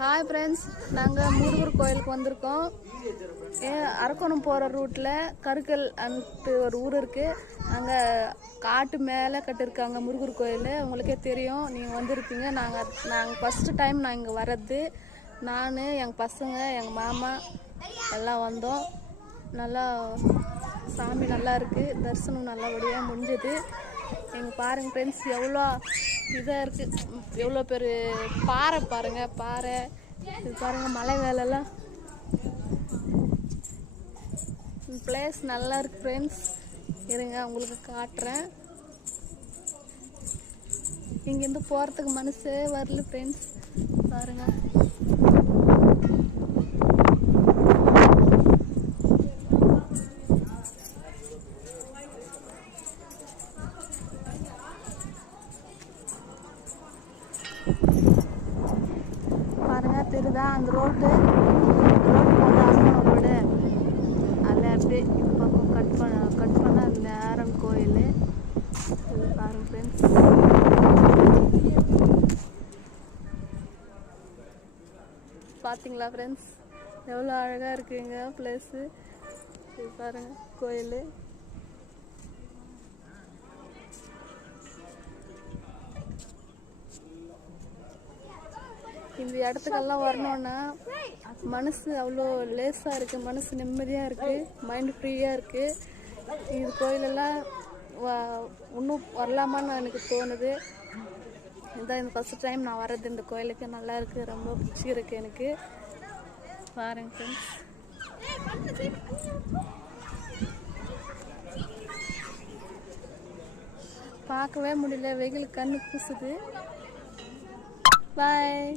Hi friends, நாங்கள் முருகர் கோயிலுக்கு வந்திருக்கோம். அரக்கோணம் போகிற ரூட்டில் கருக்கல் அன்ட்டு ஒரு ஊர் இருக்குது. அங்கே காட்டு மேலே கட்டிருக்காங்க முருகர் கோயில். உங்களுக்கே தெரியும், நீங்கள் வந்திருப்பீங்க. நாங்கள் ஃபஸ்ட்டு டைம் நான் இங்கே வர்றது. நான், எங்கள் பசங்க, எங்கள் மாமா எல்லாம் வந்தோம். நல்லா சாமி நல்லா இருக்குது, தரிசனம் நல்லபடியாக முடிஞ்சது. எங்கள் பாருங்கள் ஃப்ரெண்ட்ஸ், எவ்வளோ இதாக இருக்குது, எவ்வளோ பேர் பாறை பாருங்கள், பாறை இது பாருங்கள், மலை வேலைலாம் பிளேஸ் நல்லா இருக்குது ஃப்ரெண்ட்ஸ். இருங்க உங்களுக்கு காட்டுறேன். இங்கேருந்து போகிறதுக்கு மனசே வரல ஃப்ரெண்ட்ஸ், பாருங்கள். பாருங்க, தெரியுதா அந்த ரோடு போகுது, அரக்கோணம் ரோடு. அதில் அப்படியே இது பக்கம் கட் பண்ண அந்த நேரம் கோயில். இது பாருங்க ஃப்ரெண்ட்ஸ், பார்த்தீங்களா ஃப்ரெண்ட்ஸ், எவ்வளோ அழகாக இருக்குங்க பிளேஸு. இது பாருங்க கோயில். இந்த இடத்துக்கெல்லாம் வரணுன்னா மனசு அவ்வளோ லேஸாக இருக்குது, மனசு நிம்மதியாக இருக்குது, மைண்டு ஃப்ரீயாக இருக்குது. இது கோயிலெல்லாம் இன்னும் வரலாமான்னு எனக்கு தோணுது. இதுதான் இந்த ஃபஸ்ட் டைம் நான் வர்றது இந்த கோயிலுக்கு. நல்லா இருக்குது, ரொம்ப பிடிச்சிருக்கு எனக்கு. பாருங்க ஃப்ரெண்ட்ஸ், பார்க்கவே முடியல, வெயில் கண்ணு கூசுது. பாய்.